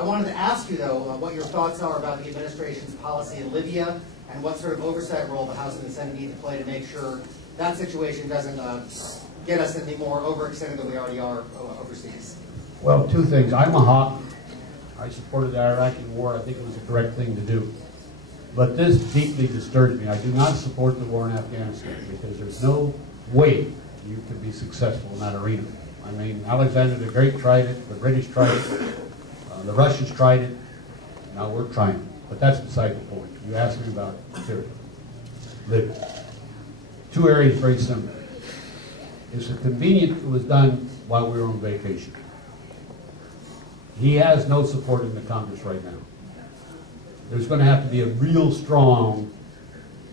I wanted to ask you, though, what your thoughts are about the administration's policy in Libya and what sort of oversight role the House and the Senate need to play to make sure that situation doesn't get us any more overextended than we already are overseas. Well, two things. I'm a hawk. I supported the Iraqi war. I think it was the correct thing to do. But this deeply disturbs me. I do not support the war in Afghanistan because there's no way you can be successful in that arena. I mean, Alexander the Great tried it, the British tried it, the Russians tried it, now we're trying it. But that's beside the point. You asked me about Syria. Libya. Two areas very similar. It's convenient it was done while we were on vacation. He has no support in the Congress right now. There's going to have to be a real strong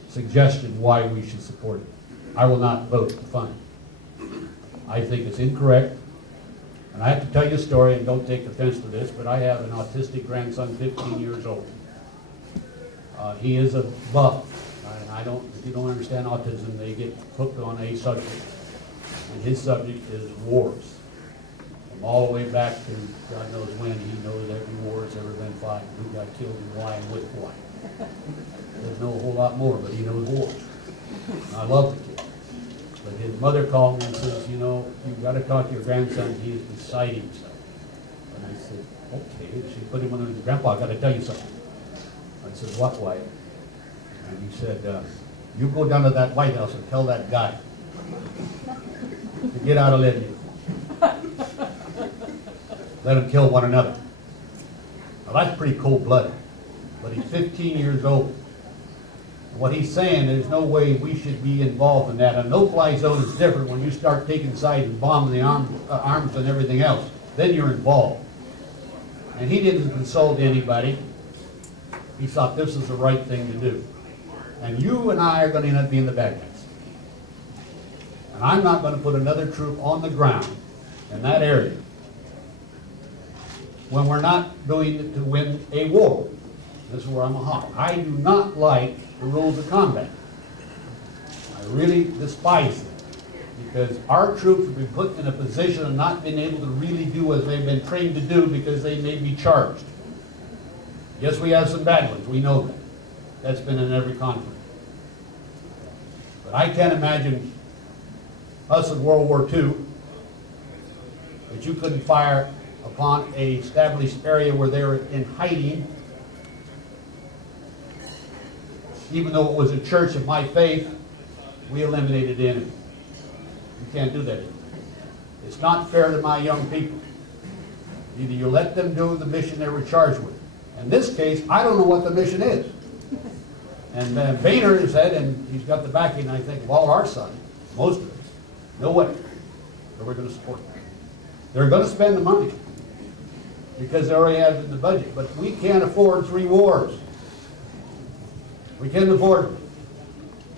suggestion why we should support it. I will not vote to fund it. I think it's incorrect. And I have to tell you a story, and don't take offense to this, but I have an autistic grandson, 15 years old. He is a buff. If you don't understand autism, they get hooked on a subject. And his subject is wars. From all the way back to God knows when, he knows every war that's ever been fought, who got killed and why and with why. Doesn't know a whole lot more, but he knows wars. And I love the kid. But his mother called me and says, you know, you've got to talk to your grandson. He is beside himself. And I said, okay. She put him on his grandpa, I've got to tell you something. I said, what, Wyatt? And he said, you go down to that White House and tell that guy to get out of Libya. Let them kill one another. Now that's pretty cold-blooded. But he's 15 years old. What he's saying, there's no way we should be involved in that. A no-fly zone is different when you start taking sides and bombing the arms and everything else. Then you're involved. And he didn't consult anybody. He thought this was the right thing to do. And you and I are going to end up being the bad guys. And I'm not going to put another troop on the ground in that area when we're not doing it to win a war. This is where I'm a hawk. I do not like the rules of combat. I really despise them because our troops have been put in a position of not being able to really do what they've been trained to do because they may be charged. Yes, we have some bad ones. We know that. That's been in every conflict. But I can't imagine us in World War II that you couldn't fire upon an established area where they were in hiding, even though it was a church of my faith. We eliminated the enemy. You can't do that anymore. It's not fair to my young people. Either you let them do the mission they were charged with. In this case, I don't know what the mission is. And Boehner has said, and he's got the backing, I think, of all our side, most of us, no way that we're going to support them. They're going to spend the money because they already have it in the budget. But we can't afford 3 wars. We can't afford it.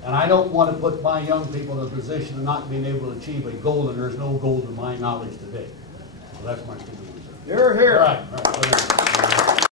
And I don't want to put my young people in a position of not being able to achieve a goal, and there's no goal to my knowledge today. So that's my statement. You're here. All right.